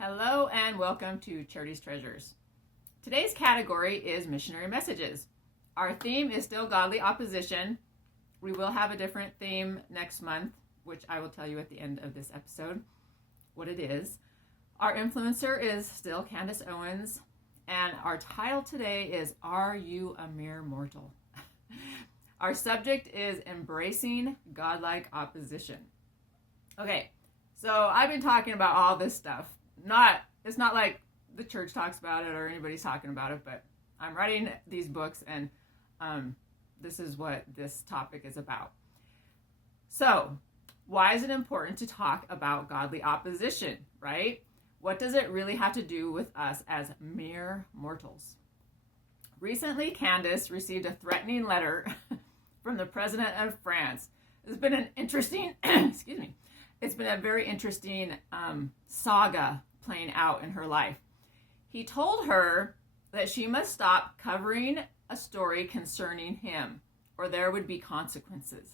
Hello and welcome to Charity's Treasures. Today's category is missionary messages. Our theme is still godly opposition. We will have a different theme next month, which I will tell you at the end of this episode what it is. Our influencer is still Candace Owens, and our title today is Are You a Mere Mortal? Our subject is embracing godlike opposition. Okay, so I've been talking about all this stuff. It's not like the church talks about it or anybody's talking about it, but I'm writing these books and this is what this topic is about. So, why is it important to talk about godly opposition, right? What does it really have to do with us as mere mortals? Recently, Candace received a threatening letter from the president of France. It's been an interesting, it's been a very interesting saga playing out in her life. He told her that she must stop covering a story concerning him or there would be consequences.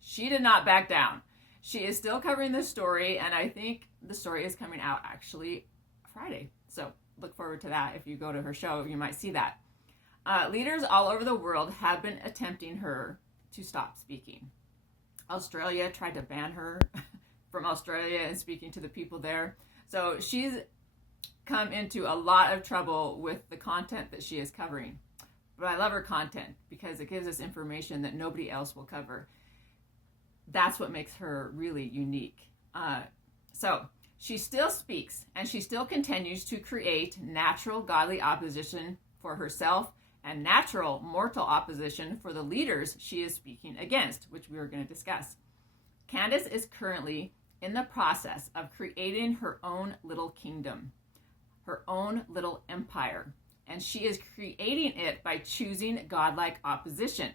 She did not back down. She is still covering this story, and I think the story is coming out actually Friday. So look forward to that. If you go to her show, you might see that. Leaders all over the world have been attempting her to stop speaking. Australia tried to ban her from Australia and speaking to the people there. So she's come into a lot of trouble with the content that she is covering. But I love her content because it gives us information that nobody else will cover. That's what makes her really unique. So she still speaks and she still continues to create natural godly opposition for herself and natural mortal opposition for the leaders she is speaking against, which we are going to discuss. Candace is currently in the process of creating her own little kingdom, her own little empire, and she is creating it by choosing godlike opposition.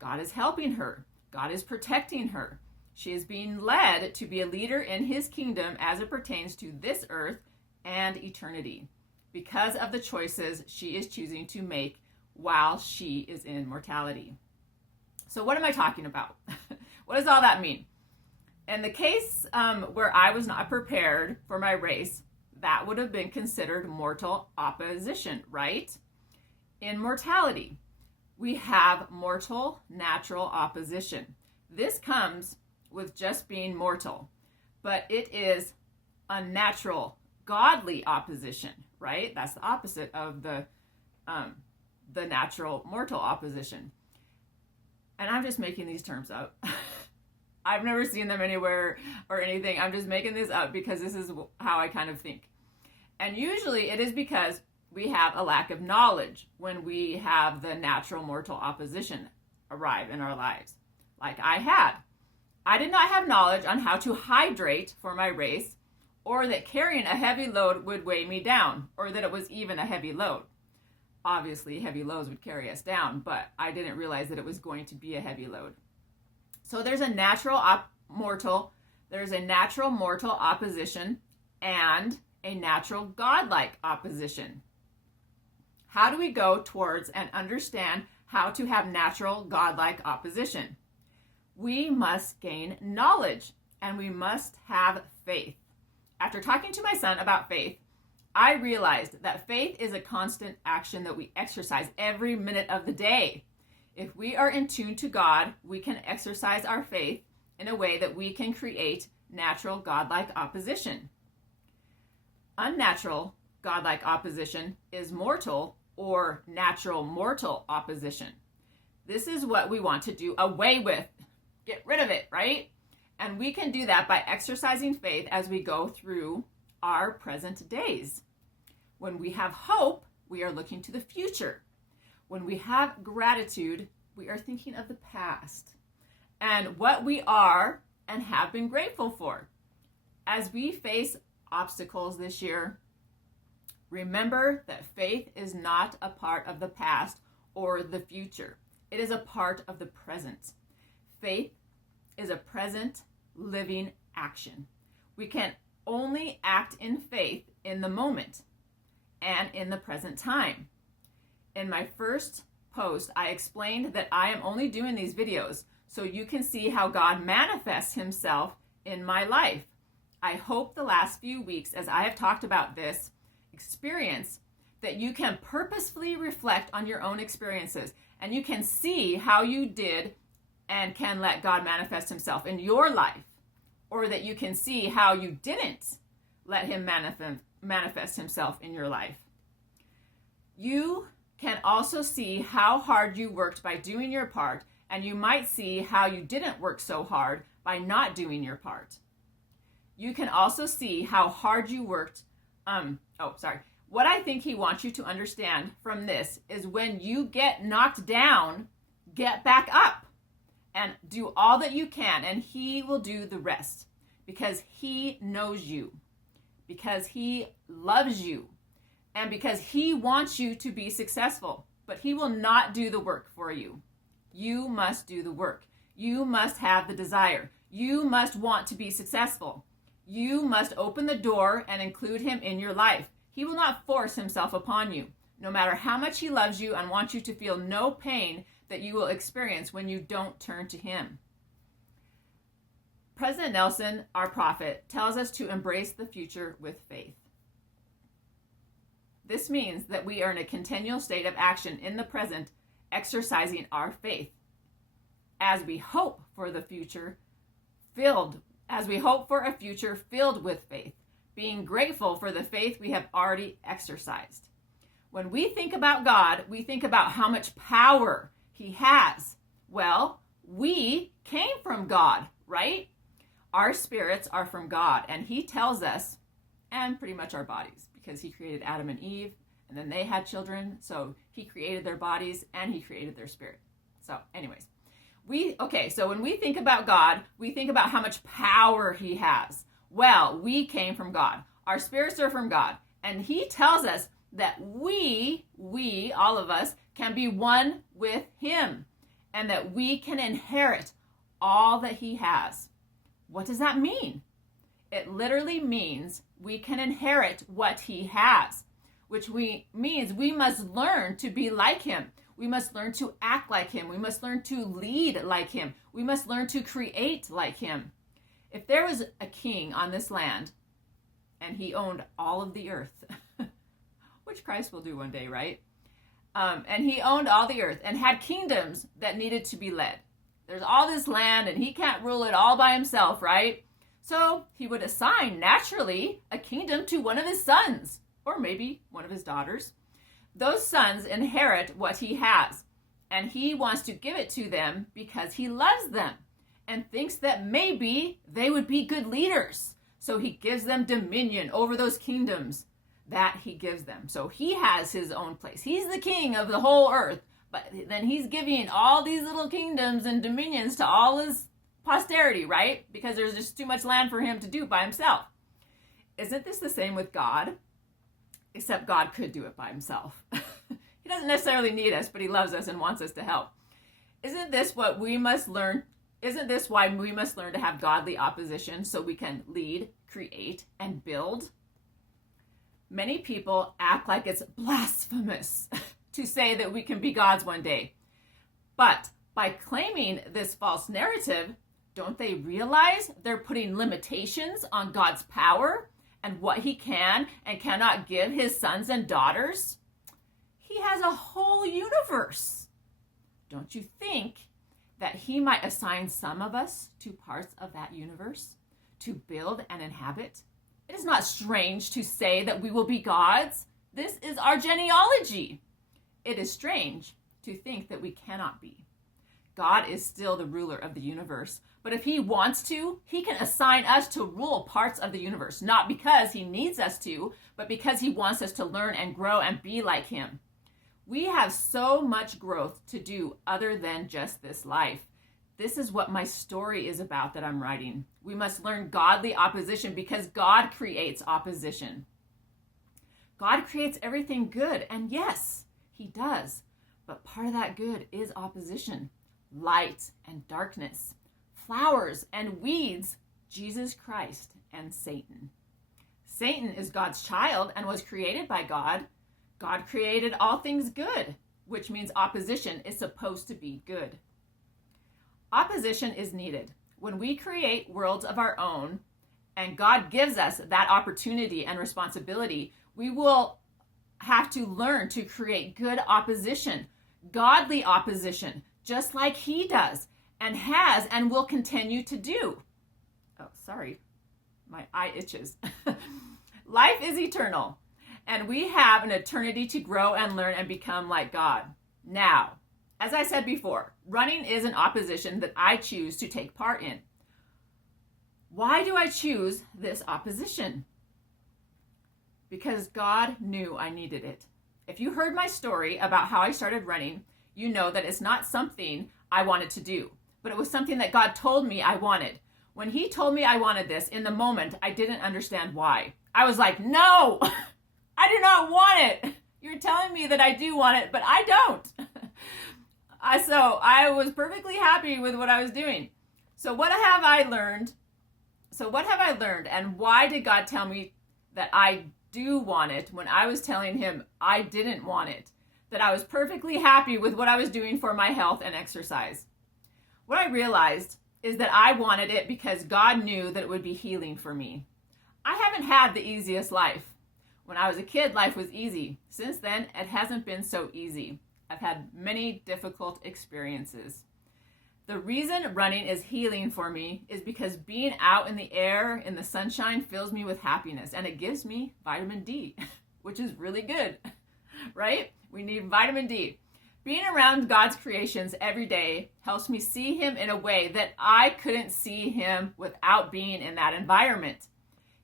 God is helping her. God is protecting her. She is being led to be a leader in his kingdom as it pertains to this earth and eternity because of the choices she is choosing to make while she is in mortality. So what am I talking about? What does all that mean? In the case where I was not prepared for my race, that would have been considered mortal opposition, right? In mortality, we have mortal natural opposition. This comes with just being mortal, but it is unnatural godly opposition, right? That's the opposite of the natural mortal opposition. And I'm just making these terms up. I've never seen them anywhere or anything. I'm just making this up because this is how I kind of think. And usually it is because we have a lack of knowledge when we have the natural mortal opposition arrive in our lives, like I had. I did not have knowledge on how to hydrate for my race, or that carrying a heavy load would weigh me down, or that it was even a heavy load. Obviously, heavy loads would carry us down, but I didn't realize that it was going to be a heavy load. So there's a natural mortal opposition and a natural godlike opposition. How do we go towards and understand how to have natural godlike opposition? We must gain knowledge and we must have faith. After talking to my son about faith, I realized that faith is a constant action that we exercise every minute of the day. If we are in tune to God, we can exercise our faith in a way that we can create natural godlike opposition. Unnatural godlike opposition is mortal or natural mortal opposition. This is what we want to do away with. Get rid of it, right? And we can do that by exercising faith as we go through our present days. When we have hope, we are looking to the future. When we have gratitude, we are thinking of the past and what we are and have been grateful for. As we face obstacles this year, remember that faith is not a part of the past or the future. It is a part of the present. Faith is a present living action. We can only act in faith in the moment and in the present time. In my first post, I explained that I am only doing these videos so you can see how God manifests himself in my life. I hope the last few weeks, as I have talked about this experience, that you can purposefully reflect on your own experiences and you can see how you did and can let God manifest himself in your life, or that you can see how you didn't let him manifest himself in your life. You can also see how hard you worked by doing your part, and you might see how you didn't work so hard by not doing your part. You can also see how hard you worked. What I think he wants you to understand from this is when you get knocked down, get back up and do all that you can, and he will do the rest because he knows you, because he loves you, and because he wants you to be successful. But he will not do the work for you. You must do the work. You must have the desire. You must want to be successful. You must open the door and include him in your life. He will not force himself upon you, no matter how much he loves you and wants you to feel no pain that you will experience when you don't turn to him. President Nelson, our prophet, tells us to embrace the future with faith. This means that we are in a continual state of action in the present, exercising our faith as we hope for a future filled with faith, being grateful for the faith we have already exercised. When we think about God, we think about how much power he has. Well, we came from God, right? Our spirits are from God, and he tells us, and pretty much our bodies, because he created Adam and Eve, and then they had children, so he created their bodies, and he created their spirit. So anyways, so when we think about God, we think about how much power he has. Well, we came from God. Our spirits are from God. And he tells us that we, all of us, can be one with him and that we can inherit all that he has. What does that mean? It literally means we can inherit what he has, which means we must learn to be like him. We must learn to act like him. We must learn to lead like him. We must learn to create like him. If there was a king on this land and he owned all of the earth, which Christ will do one day, right? And he owned all the earth and had kingdoms that needed to be led. There's all this land and he can't rule it all by himself, right? So he would assign, naturally, a kingdom to one of his sons, or maybe one of his daughters. Those sons inherit what he has, and he wants to give it to them because he loves them and thinks that maybe they would be good leaders. So he gives them dominion over those kingdoms that he gives them. So he has his own place. He's the king of the whole earth, but then he's giving all these little kingdoms and dominions to all his posterity, right? Because there's just too much land for him to do by himself. Isn't this the same with God? Except God could do it by himself. He doesn't necessarily need us, but he loves us and wants us to help. Isn't this what we must learn? Isn't this why we must learn to have godly opposition so we can lead, create, and build? Many people act like it's blasphemous to say that we can be gods one day. But by claiming this false narrative, don't they realize they're putting limitations on God's power and what he can and cannot give his sons and daughters? He has a whole universe. Don't you think that he might assign some of us to parts of that universe to build and inhabit? It is not strange to say that we will be gods. This is our genealogy. It is strange to think that we cannot be. God is still the ruler of the universe, but if he wants to, he can assign us to rule parts of the universe, not because he needs us to, but because he wants us to learn and grow and be like him. We have so much growth to do other than just this life. This is what my story is about that I'm writing. We must learn godly opposition because God creates opposition. God creates everything good, and yes, he does. But part of that good is opposition, light and darkness, flowers and weeds, Jesus Christ and Satan. Satan is God's child and was created by God. God created all things good, which means opposition is supposed to be good. Opposition is needed. When we create worlds of our own and God gives us that opportunity and responsibility, we will have to learn to create good opposition, godly opposition, just like he does and has and will continue to do. Oh, sorry, my eye itches. Life is eternal, and we have an eternity to grow and learn and become like God. Now, as I said before, running is an opposition that I choose to take part in. Why do I choose this opposition? Because God knew I needed it. If you heard my story about how I started running, you know that it's not something I wanted to do, but it was something that God told me I wanted. When he told me I wanted this, in the moment, I didn't understand why. I was like, no, I do not want it. You're telling me that I do want it, but I don't. So I was perfectly happy with what I was doing. So what have I learned? And why did God tell me that I do want it when I was telling him I didn't want it? That I was perfectly happy with what I was doing for my health and exercise. What I realized is that I wanted it because God knew that it would be healing for me. I haven't had the easiest life. When I was a kid, life was easy. Since then, it hasn't been so easy. I've had many difficult experiences. The reason running is healing for me is because being out in the air, in the sunshine, fills me with happiness, and it gives me vitamin D, which is really good, right? We need vitamin D. Being around God's creations every day helps me see him in a way that I couldn't see him without being in that environment.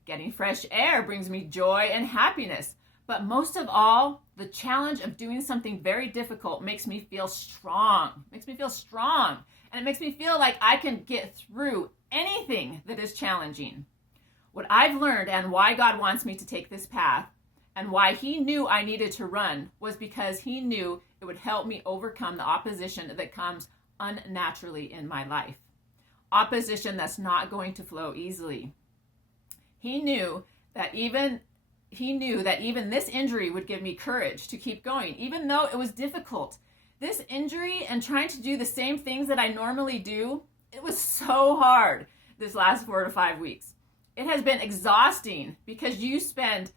Getting fresh air brings me joy and happiness. But most of all, the challenge of doing something very difficult makes me feel strong. And it makes me feel like I can get through anything that is challenging. What I've learned and why God wants me to take this path and why he knew I needed to run was because he knew it would help me overcome the opposition that comes unnaturally in my life. Opposition that's not going to flow easily. He knew that even this injury would give me courage to keep going, even though it was difficult. This injury and trying to do the same things that I normally do, it was so hard this last 4 to 5 weeks. It has been exhausting because you spend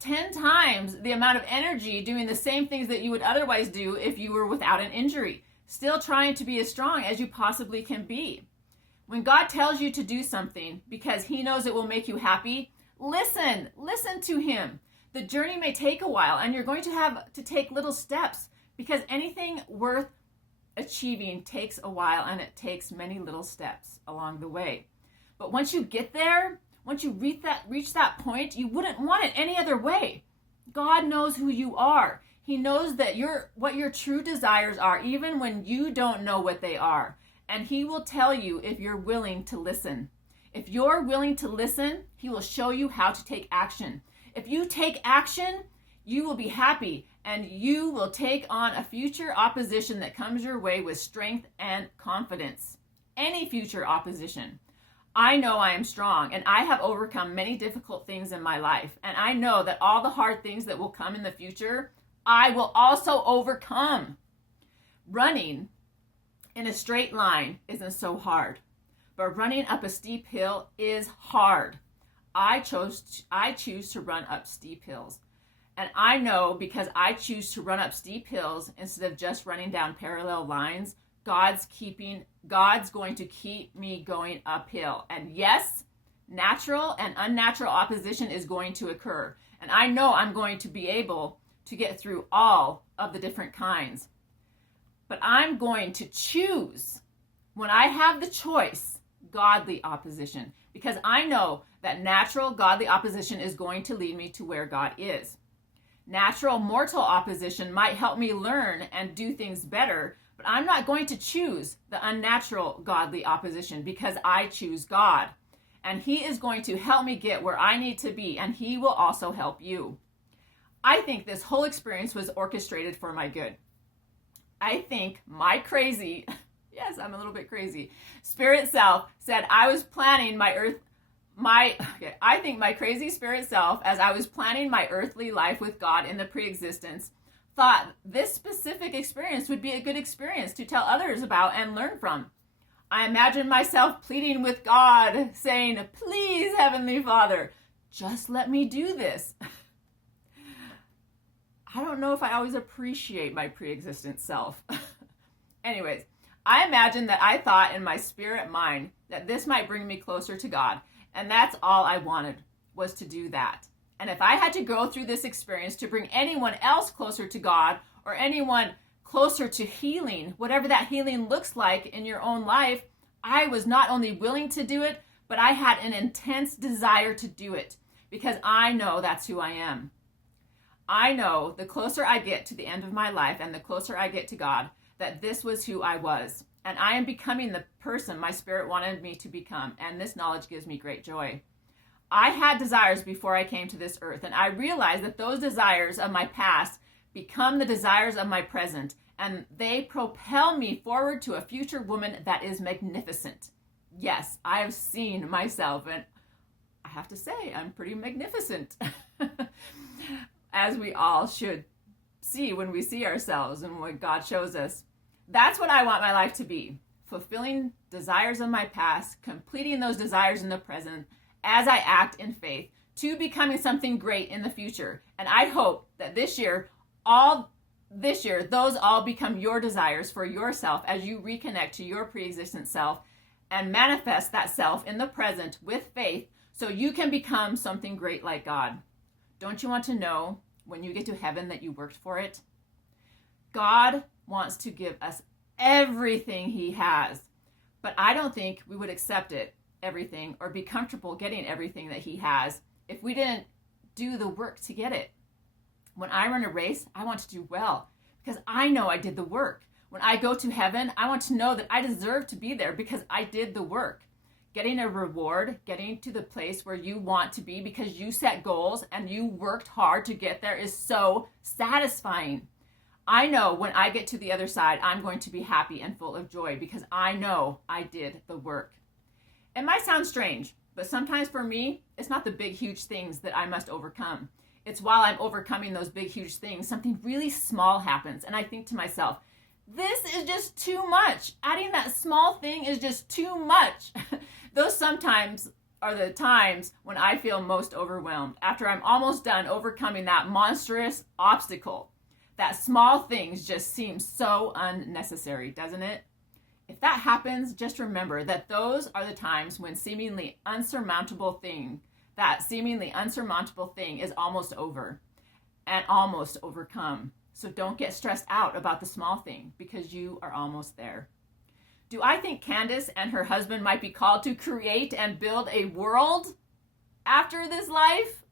10 times the amount of energy doing the same things that you would otherwise do if you were without an injury, still trying to be as strong as you possibly can be. When God tells you to do something because he knows it will make you happy, listen to him. The journey may take a while and you're going to have to take little steps because anything worth achieving takes a while and it takes many little steps along the way. But once you get there, once you reach that point, you wouldn't want it any other way. God knows who you are. He knows that what your true desires are, even when you don't know what they are. And he will tell you if you're willing to listen. If you're willing to listen, he will show you how to take action. If you take action, you will be happy and you will take on a future opposition that comes your way with strength and confidence. Any future opposition. I know I am strong and I have overcome many difficult things in my life. And I know that all the hard things that will come in the future, I will also overcome. Running in a straight line isn't so hard, but running up a steep hill is hard. I choose to run up steep hills. And I know because I choose to run up steep hills instead of just running down parallel lines, God's going to keep me going uphill. And yes, natural and unnatural opposition is going to occur. And I know I'm going to be able to get through all of the different kinds. But I'm going to choose, when I have the choice, godly opposition. Because I know that natural, godly opposition is going to lead me to where God is. Natural, mortal opposition might help me learn and do things better, but I'm not going to choose the unnatural, godly opposition because I choose God. And he is going to help me get where I need to be, and he will also help you. I think this whole experience was orchestrated for my good. I think my crazy, yes, I'm a little bit crazy, spirit self said I was planning I think my crazy spirit self, as I was planning my earthly life with God in the pre-existence, thought this specific experience would be a good experience to tell others about and learn from. I imagine myself pleading with God, saying, please, Heavenly Father, just let me do this. I don't know if I always appreciate my pre-existent self. Anyways, I imagine that I thought in my spirit mind that this might bring me closer to God. And that's all I wanted, was to do that. And if I had to go through this experience to bring anyone else closer to God, or anyone closer to healing, whatever that healing looks like in your own life, I was not only willing to do it, but I had an intense desire to do it because I know that's who I am. I know the closer I get to the end of my life and the closer I get to God, that this was who I was. And I am becoming the person my spirit wanted me to become. And this knowledge gives me great joy. I had desires before I came to this earth. And I realized that those desires of my past become the desires of my present. And they propel me forward to a future woman that is magnificent. Yes, I have seen myself. And I have to say, I'm pretty magnificent. As we all should see when we see ourselves and what God shows us. That's what I want my life to be. Fulfilling desires of my past, completing those desires in the present as I act in faith to becoming something great in the future. And I hope that this year, those all become your desires for yourself as you reconnect to your pre-existent self and manifest that self in the present with faith so you can become something great like God. Don't you want to know when you get to heaven that you worked for it? God wants to give us everything he has, but I don't think we would accept it, everything, or be comfortable getting everything that he has if we didn't do the work to get it. When I run a race, I want to do well because I know I did the work. When I go to heaven, I want to know that I deserve to be there because I did the work. Getting a reward, getting to the place where you want to be because you set goals and you worked hard to get there is so satisfying. I know when I get to the other side, I'm going to be happy and full of joy because I know I did the work. It might sound strange, but sometimes for me, it's not the big, huge things that I must overcome. It's while I'm overcoming those big, huge things, something really small happens. And I think to myself, this is just too much. Adding that small thing is just too much. Those sometimes are the times when I feel most overwhelmed, after I'm almost done overcoming that monstrous obstacle. That small things just seem so unnecessary, doesn't it? If that happens, just remember that those are the times when that seemingly unsurmountable thing is almost over and almost overcome. So don't get stressed out about the small thing because you are almost there. Do I think Candace and her husband might be called to create and build a world after this life?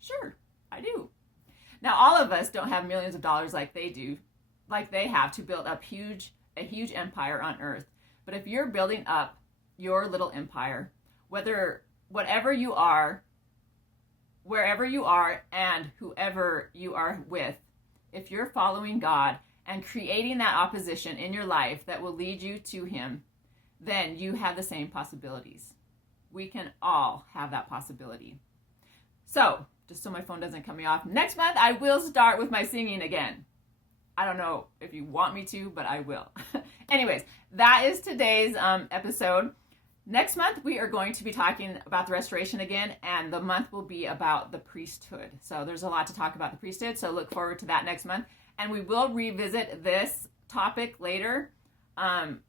Sure, I do. Now, all of us don't have millions of dollars like they have to build up a huge empire on earth. But if you're building up your little empire, wherever you are, and whoever you are with, if you're following God and creating that opposition in your life that will lead you to him, then you have the same possibilities. We can all have that possibility. So, just so my phone doesn't cut me off, next month I will start with my singing again. I don't know if you want me to, but I will. Anyways, that is today's episode. Next month, we are going to be talking about the restoration again, and the month will be about the priesthood. So there's a lot to talk about the priesthood, so look forward to that next month. And we will revisit this topic later, and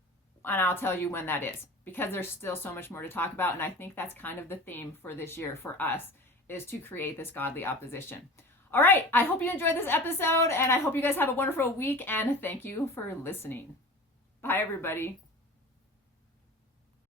I'll tell you when that is, because there's still so much more to talk about, and I think that's kind of the theme for this year for us, is to create this godly opposition. All right, I hope you enjoyed this episode, and I hope you guys have a wonderful week, and thank you for listening. Bye, everybody.